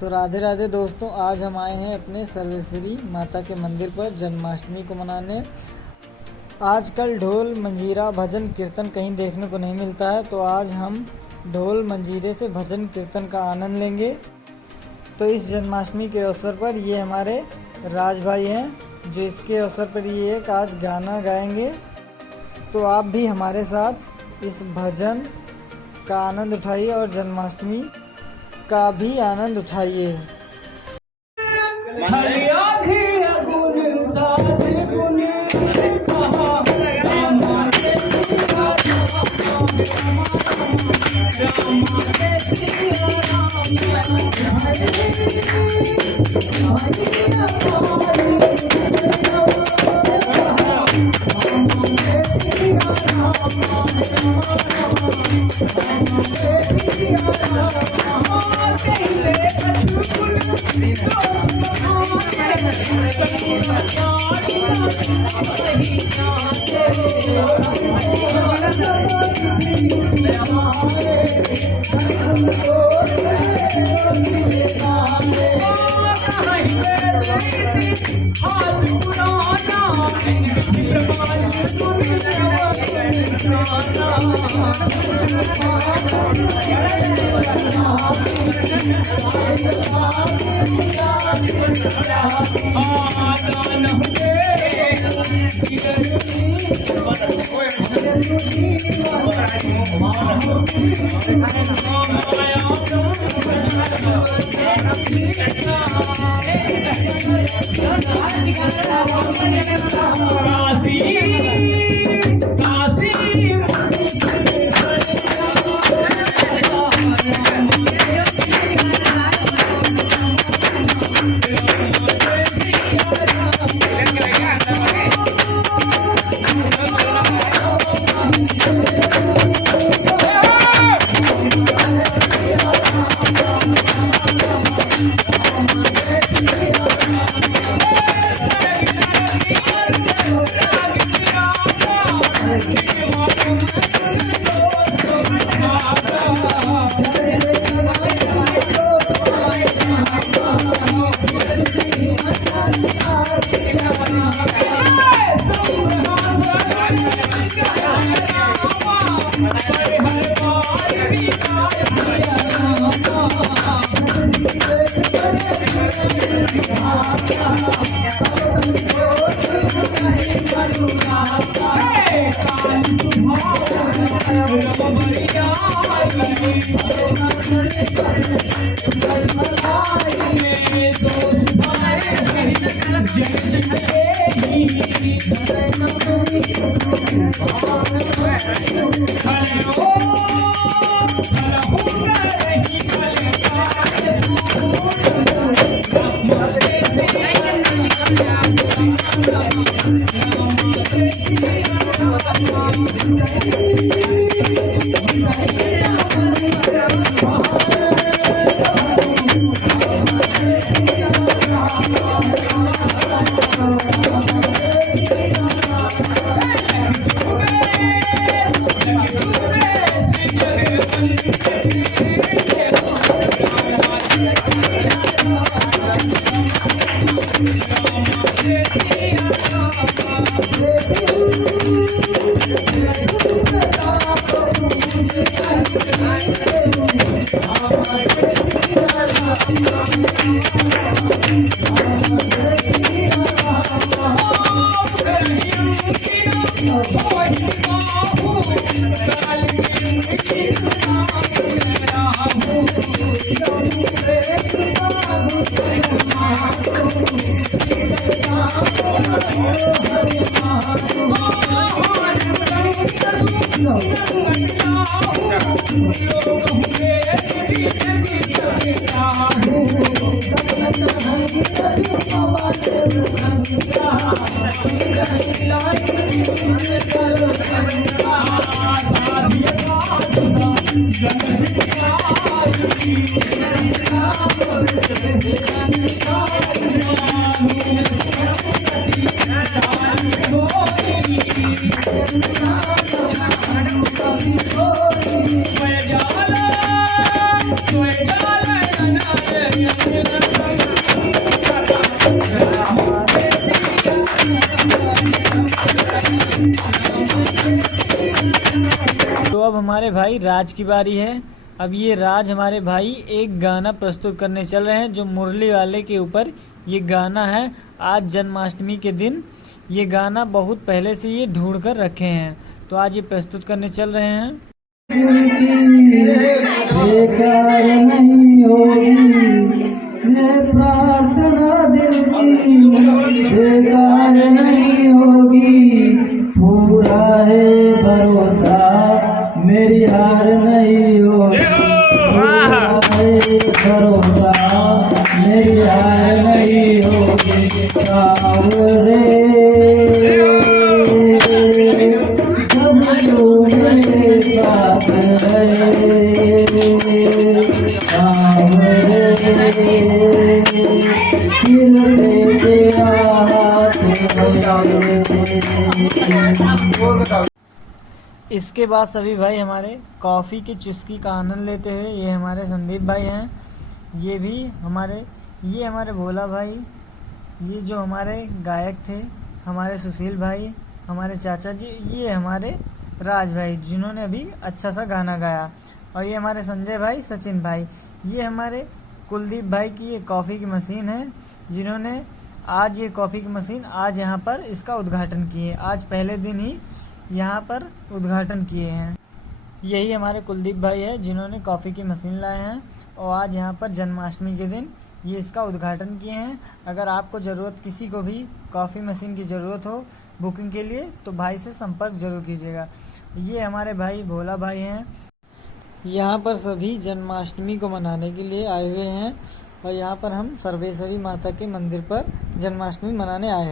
तो राधे राधे दोस्तों, आज हम आए हैं अपने सर्वेश्वरी माता के मंदिर पर जन्माष्टमी को मनाने। आजकल ढोल मंजीरा भजन कीर्तन कहीं देखने को नहीं मिलता है, तो आज हम ढोल मंजीरे से भजन कीर्तन का आनंद लेंगे। तो इस जन्माष्टमी के अवसर पर ये हमारे राज भाई हैं जो इसके अवसर पर ये एक आज गाना गाएंगे। तो आप भी हमारे साथ इस भजन का आनंद उठाइए और जन्माष्टमी का भी आनंद उठाइए। Soy तो अब हमारे भाई राज की बारी है। अब ये राज हमारे भाई एक गाना प्रस्तुत करने चल रहे हैं जो मुरली वाले के ऊपर ये गाना है। आज जन्माष्टमी के दिन ये गाना बहुत पहले से ये ढूंढ कर रखे हैं, तो आज ये प्रस्तुत करने चल रहे हैं। बेकार नहीं होगी ये प्रार्थना दिल की, बेकार नहीं होगी, पूरा है भरोसा मेरी हार नहीं होगी, पूरा है भरोसा मेरी हार नहीं होगी। सावरे जब तू मेरे साथ इसके बाद सभी भाई हमारे कॉफ़ी की चुस्की का आनंद लेते हुए, ये हमारे संदीप भाई हैं, ये हमारे भोला भाई, ये जो हमारे गायक थे हमारे सुशील भाई, हमारे चाचा जी, ये हमारे राज भाई जिन्होंने अभी अच्छा सा गाना गाया, और ये हमारे संजय भाई, सचिन भाई, ये हमारे कुलदीप भाई की ये कॉफ़ी की मशीन है जिन्होंने आज ये कॉफ़ी की मशीन आज यहाँ पर इसका उद्घाटन किए, आज पहले दिन ही यहाँ पर उद्घाटन किए हैं। यही हमारे कुलदीप भाई है जिन्होंने कॉफ़ी की मशीन लाए हैं और आज यहाँ पर जन्माष्टमी के दिन ये इसका उद्घाटन किए हैं। अगर आपको ज़रूरत, किसी को भी कॉफ़ी मशीन की ज़रूरत हो बुकिंग के लिए, तो भाई से संपर्क जरूर कीजिएगा। ये हमारे भाई भोला भाई हैं, यहाँ पर सभी जन्माष्टमी को मनाने के लिए आए हुए हैं और यहाँ पर हम सर्वेश्वरी माता के मंदिर पर जन्माष्टमी मनाने आए हैं।